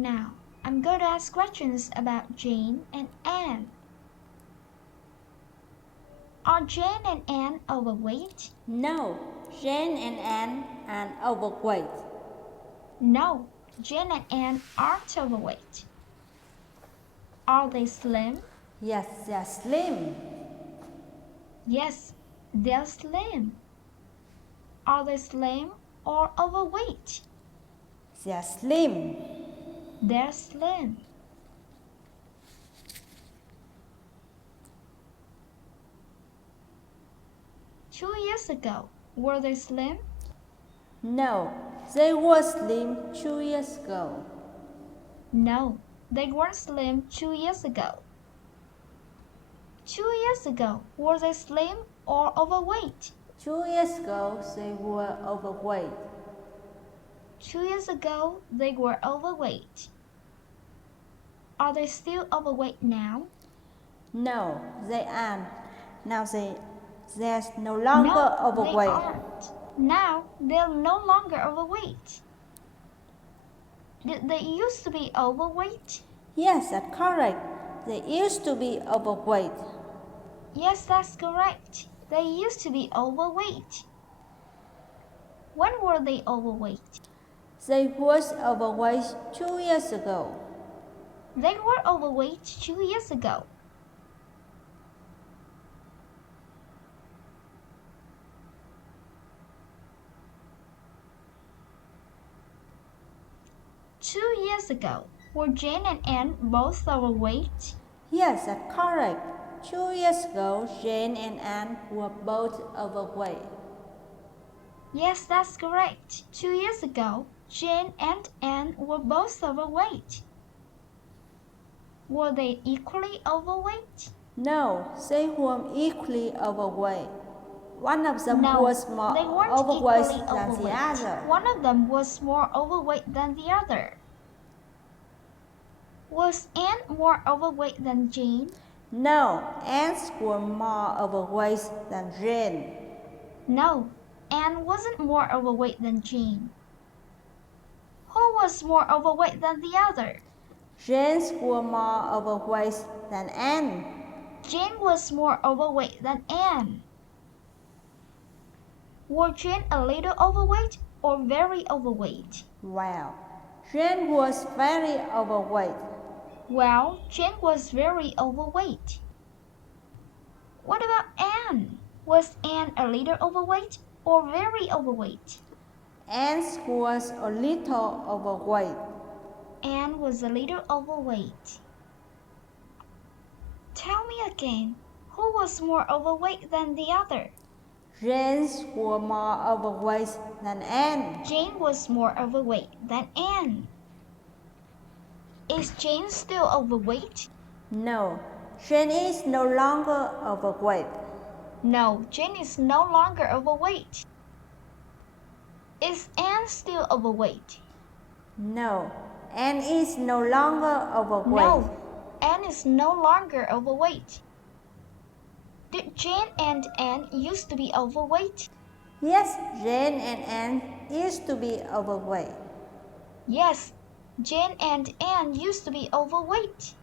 Now, I'm going to ask questions about Jane and Anne. Are Jane and Anne overweight? No, Jane and Anne are overweight. No, Jane and Anne aren't overweight. Are they slim? Yes, they're slim. Yes, they're slim. Are they slim or overweight? They're slim. They're slim. Two years ago, were they slim? No, they were slim 2 years ago. No, they weren't slim 2 years ago. 2 years ago, were they slim or overweight? 2 years ago, they were overweight. 2 years ago, they were overweight. Are they still overweight now? No, they aren't. Now they're no longer overweight. They aren't. Now they're no longer overweight. Did they used to be overweight? Yes, that's correct. They used to be overweight. Yes, that's correct. They used to be overweight. When were they overweight? They was overweight 2 years ago. They were overweight 2 years ago. Two years ago, were Jane and Anne both overweight? Yes, that's correct. 2 years ago, Jane and Anne were both overweight. Yes, that's correct. 2 years ago, Jane and Anne were both overweight. Were they equally overweight? No, they were equally overweight. One of them No, was more they weren't overweight equally than the overweight. other. One of them was more overweight than the other. Was Anne more overweight than Jane? No, Anne were more overweight than Jane. No, Anne wasn't more overweight than Jane. Who was more overweight than the other? Jane were more overweight than Anne. Jane was more overweight than Anne. Were Jane a little overweight or very overweight? Well, Jane was very overweight. Well, Jane was very overweight. What about Anne? Was Anne a little overweight or very overweight? Anne was a little overweight. Anne was a little overweight. Tell me again, who was more overweight than the other? Jane was more overweight than Anne. Jane was more overweight than Anne. Is Jane still overweight? No, Jane is no longer overweight. No, Jane is no longer overweight. Is Anne still overweight? No, Anne is no longer overweight. No, Anne is no longer overweight. Did Jane and Anne used to be overweight? Yes, Jane and Anne used to be overweight. Yes, Jane and Anne used to be overweight.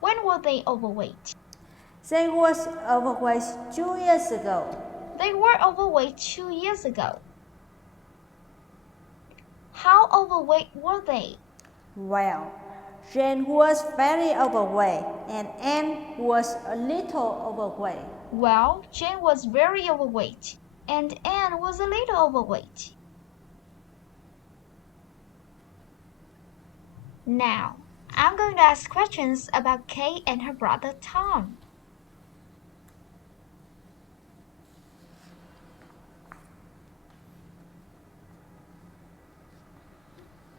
When were they overweight? They was overweight 2 years ago. They were overweight 2 years ago. How overweight were they? Well, Jane was very overweight and Anne was a little overweight. Well, Jane was very overweight and Anne was a little overweight. Now, I'm going to ask questions about Kay and her brother Tom.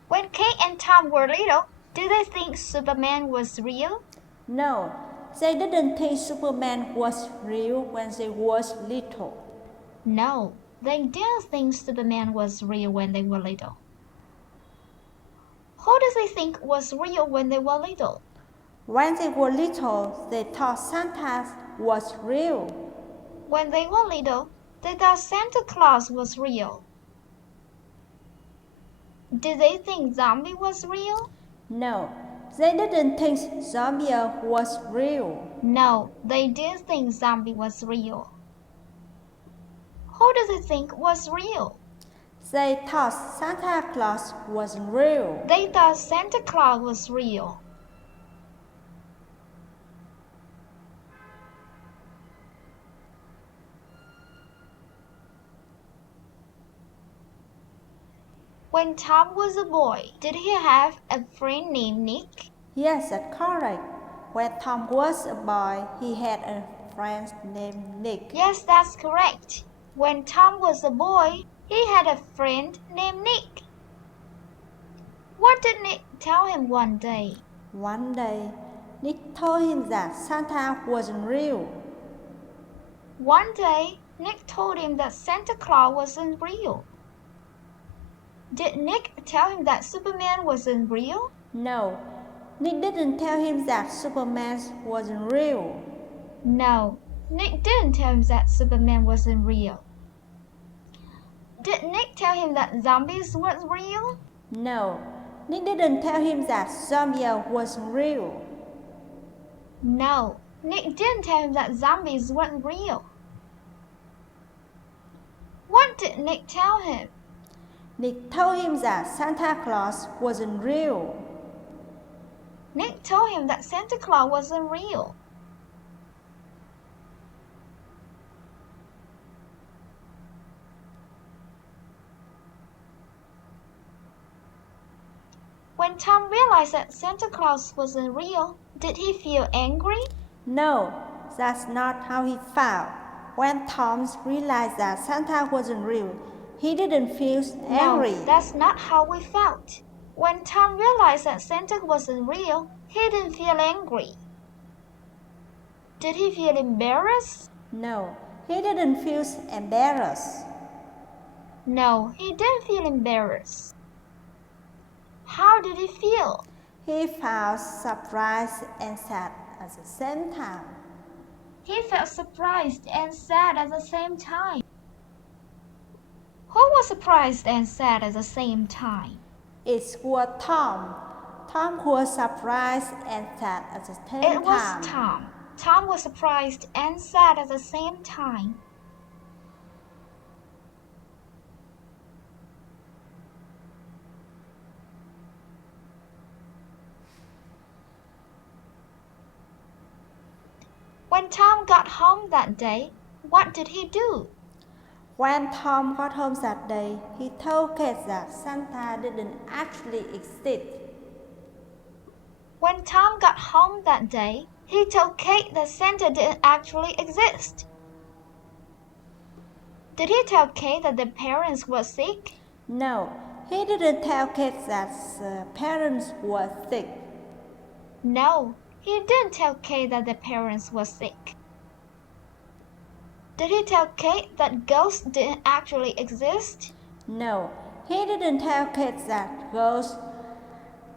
When Kay and Tom were little, did they think Superman was real? No, they didn't think Superman was real when they was little. No, they didn't think Superman was real when they were little. Who did they think was real when they were little? When they were little, they thought Santa was real. When they were little, they thought Santa Claus was real. Did they think zombie was real? No, they didn't think zombie was real. No, they didn't think zombie was real. Who do they think was real? They thought Santa Claus wasn't real. They thought Santa Claus was real. When Tom was a boy, did he have a friend named Nick? Yes, that's correct. When Tom was a boy, he had a friend named Nick. Yes, that's correct. When Tom was a boy, he had a friend named Nick. What did Nick tell him one day? One day, Nick told him that Santa wasn't real. One day, Nick told him that Santa Claus wasn't real. Did Nick tell him that Superman wasn't real? No, Nick didn't tell him that Superman wasn't real. No, Nick didn't tell him that Superman wasn't real. Did Nick tell him that zombies weren't real? No, Nick didn't tell him that zombie wasn't real. No, Nick didn't tell him that zombies weren't real. What did Nick tell him? Nick told him that Santa Claus wasn't real. Nick told him that Santa Claus wasn't real. When Tom realized that Santa Claus wasn't real, did he feel angry? No, that's not how he felt. When Tom realized that Santa wasn't real, he didn't feel angry. No, that's not how we felt. When Tom realized that Santa wasn't real, he didn't feel angry. Did he feel embarrassed? No, he didn't feel embarrassed. No, he didn't feel embarrassed. How did he feel? He felt surprised and sad at the same time. He felt surprised and sad at the same time. Who was surprised and sad at the same time? It was Tom. Tom was surprised and sad at the same time. It was Tom. Tom was surprised and sad at the same time. When Tom got home that day, what did he do? When Tom got home that day, he told Kate that Santa didn't actually exist. When Tom got home that day, he told Kate that Santa didn't actually exist. Did he tell Kate that their parents were sick? No, he didn't tell Kate that the parents were sick. No, he didn't tell Kate that their parents were sick. Did he tell Kate that ghosts didn't actually exist? No, he didn't tell Kate that ghosts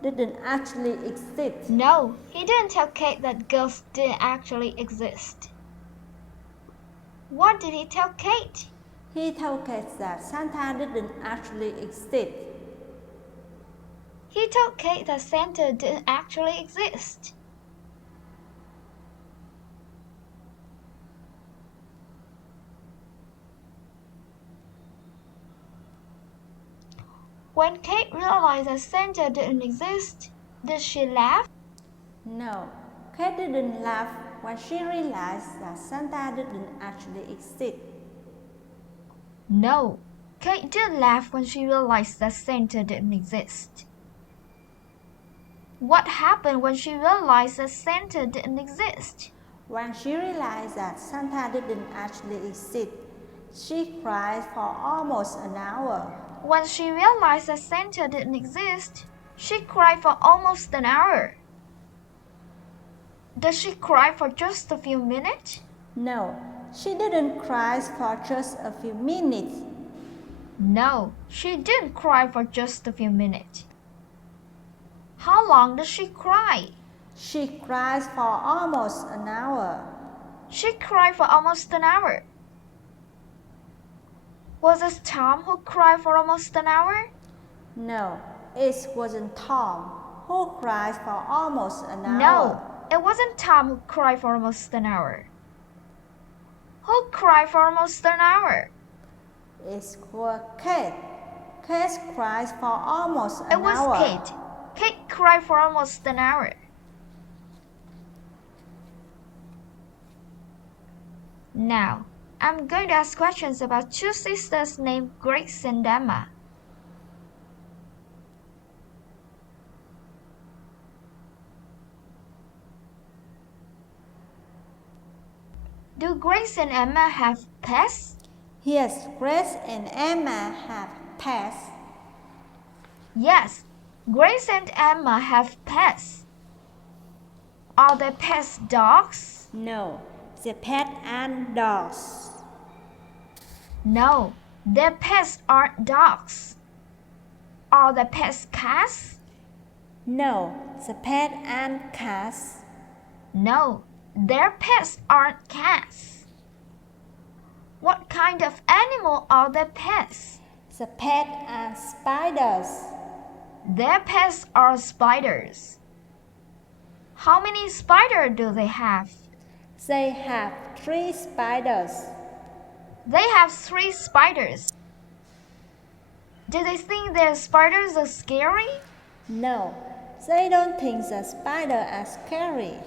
didn't actually exist. No, he didn't tell Kate that ghosts didn't actually exist. What did he tell Kate? He told Kate that Santa didn't actually exist. He told Kate that Santa didn't actually exist. When Kate realized that Santa didn't exist, did she laugh? No, Kate didn't laugh when she realized that Santa didn't actually exist. No, Kate didn't laugh when she realized that Santa didn't exist. What happened when she realized that Santa didn't exist? When she realized that Santa didn't actually exist, she cried for almost an hour. When she realized that Santa didn't exist, she cried for almost an hour. Did she cry for just a few minutes? No, she didn't cry for just a few minutes. No, she didn't cry for just a few minutes. How long did she cry? She cried for almost an hour. She cried for almost an hour. Was it Tom who cried for almost an hour? No, it wasn't Tom, who cried for almost an hour. No, it wasn't Tom who cried for almost an hour. Who cried for almost an hour? It was Kate. Kate cried for almost an hour. It was Kate. Kate cried for almost an hour. Now, I'm going to ask questions about two sisters named Grace and Emma. Do Grace and Emma have pets? Yes, Grace and Emma have pets. Yes, Grace and Emma have pets. Are their pets dogs? No, the pet and dogs. No, their pets aren't dogs. Are their pets cats? No, the pet and cats. No, their pets aren't cats. What kind of animal are their pets? The pet and spiders. Their pets are spiders. How many spiders do they have? They have 3 spiders. They have 3 spiders. Do they think their spiders are scary? No, they don't think the spider are scary.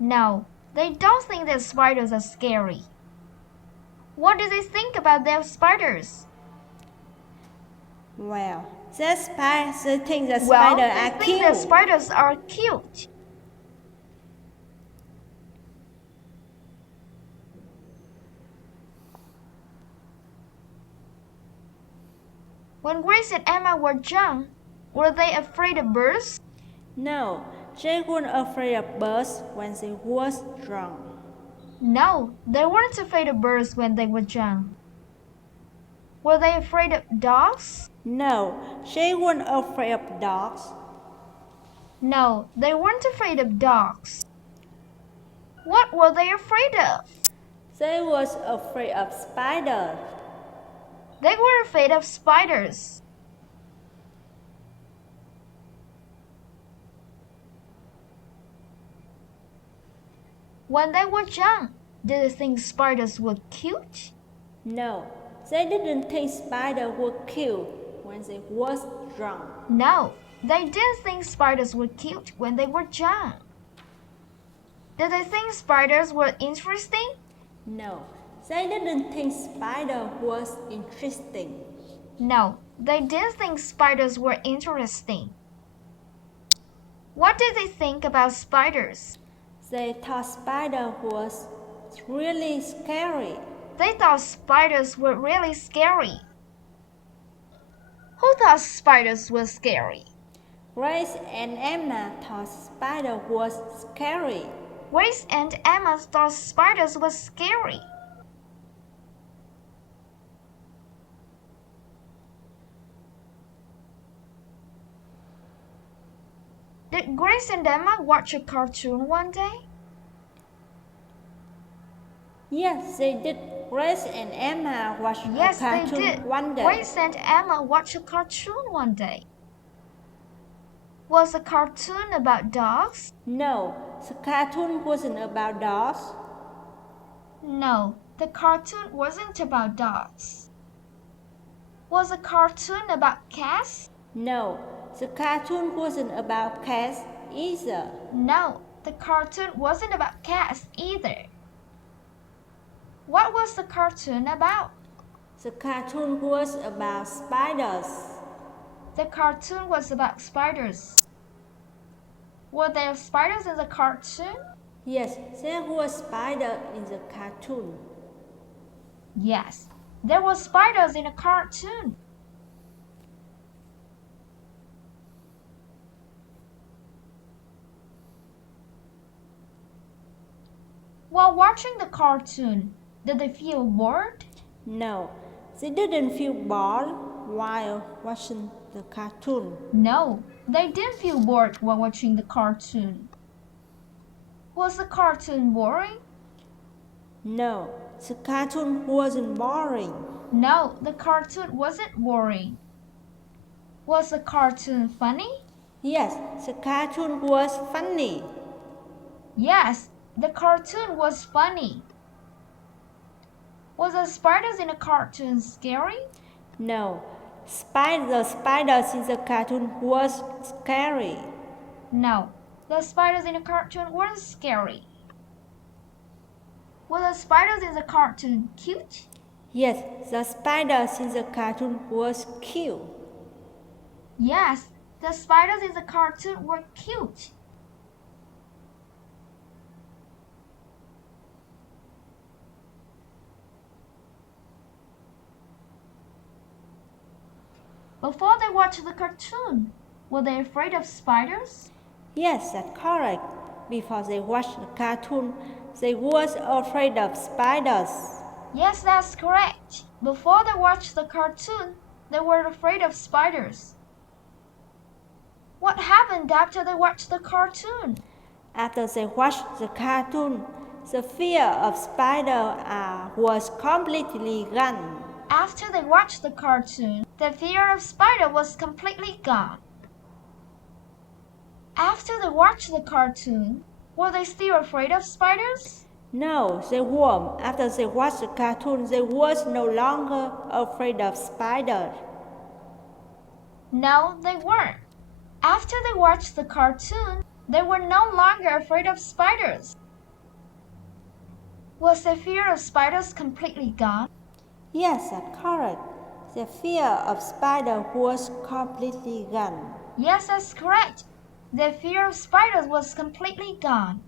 No, they don't think their spiders are scary. What do they think about their spiders? Well, they think the Well, spider they are think cute. their spiders are cute. When Grace and Emma were young, were they afraid of birds? No, they weren't afraid of birds when they was drunk. No, they weren't afraid of birds when they were young. Were they afraid of dogs? No, they weren't afraid of dogs. No, they weren't afraid of dogs. What were they afraid of? They was afraid of spiders. They were afraid of spiders. When they were young, did they think spiders were cute? No, they didn't think spiders were cute when they was drunk. No, they didn't think spiders were cute when they were young. Did they think spiders were interesting? No, they didn't think spider was interesting. No, they didn't think spiders were interesting. What did they think about spiders? They thought spider was really scary. They thought spiders were really scary. Who thought spiders were scary? Grace and Emma thought spider was scary. Grace and Emma thought spiders were scary. Did Grace and Emma watch a cartoon one day? Yes, they did. Grace and Emma watched Yes, a cartoon they did. one day. Grace and Emma watched a cartoon one day. Was the cartoon about dogs? No, the cartoon wasn't about dogs. No, the cartoon wasn't about dogs. Was the cartoon about cats? No, the cartoon wasn't about cats either. No, the cartoon wasn't about cats either. What was the cartoon about? The cartoon was about spiders. The cartoon was about spiders. Were there spiders in the cartoon? Yes, there was spider in the cartoon. Yes, there were spiders in a cartoon. While watching the cartoon, did they feel bored? No, they didn't feel bored while watching the cartoon. No, they didn't feel bored while watching the cartoon. Was the cartoon boring? No, the cartoon wasn't boring. No, the cartoon wasn't boring. Was the cartoon funny? Yes, the cartoon was funny. Yes, the cartoon was funny. Was the spiders in the cartoon scary? No, the spiders in the cartoon was scary. No, the spiders in the cartoon weren't scary. Were the spiders in the cartoon cute? Yes, the spiders in the cartoon was cute. Yes, the spiders in the cartoon were cute. Before they watched the cartoon, were they afraid of spiders? Yes, that's correct. Before they watched the cartoon, they was afraid of spiders. Yes, that's correct. Before they watched the cartoon, they were afraid of spiders. What happened after they watched the cartoon? After they watched the cartoon, the fear of spider was completely gone. After they watched the cartoon, the fear of spider was completely gone. After they watched the cartoon, were they still afraid of spiders? No, they weren't. After they watched the cartoon, they was no longer afraid of spiders. No, they weren't. After they watched the cartoon, they were no longer afraid of spiders. Was the fear of spiders completely gone? Yes, that's correct. The fear of spider was completely gone. Yes, that's correct. The fear of spiders was completely gone.